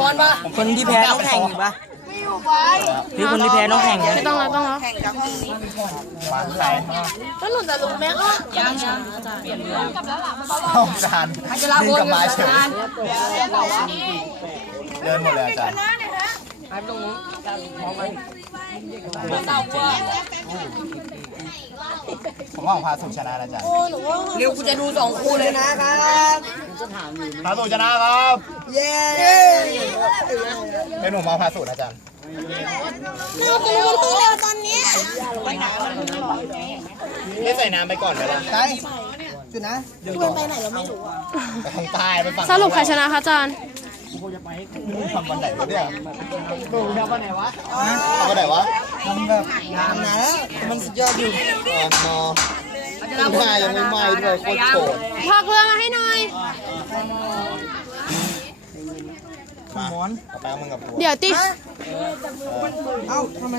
บอลปะคนที่แพ้ต้องแข่งอยู่ปะหรือคนที่แพ้ต้องแข่งไม่ต้องแล้วต้องแล้วก็หลุดแต่ลุงแม่ก็ยังเปลี่ยนเรื่องอาจารย์วิ่งกลับมาเฉยเดินหมดเลยอาจารย์ผมว่าของพาสุชนะอาจารย์เร็วกูจะดู2 คู่เลยนะครับพาสุชนะครับเย้เป็นผมเอาพาสุอาจารย์เราคุยกันแล้วตอนนี้ไม่ใส่น้ำไปก่อนเลยล่ะใช่จุดนะคุณไปไหนเราไม่รู้ไปทางใต้ไปฝั่งสรุปใครชนะคะอาจารย์ทำวันไหนวะเนี่ยดูทำวันไหนวะทำวันไหนวะทำแบบงานนะมันสุดยอดอยู่หน้ายังไม่ไหม้ด้วยโคตรโฉดพักเรือมาให้หน่อยมาเอาไปเอามึงกับกูเดี๋ยวติเอ้าทำไม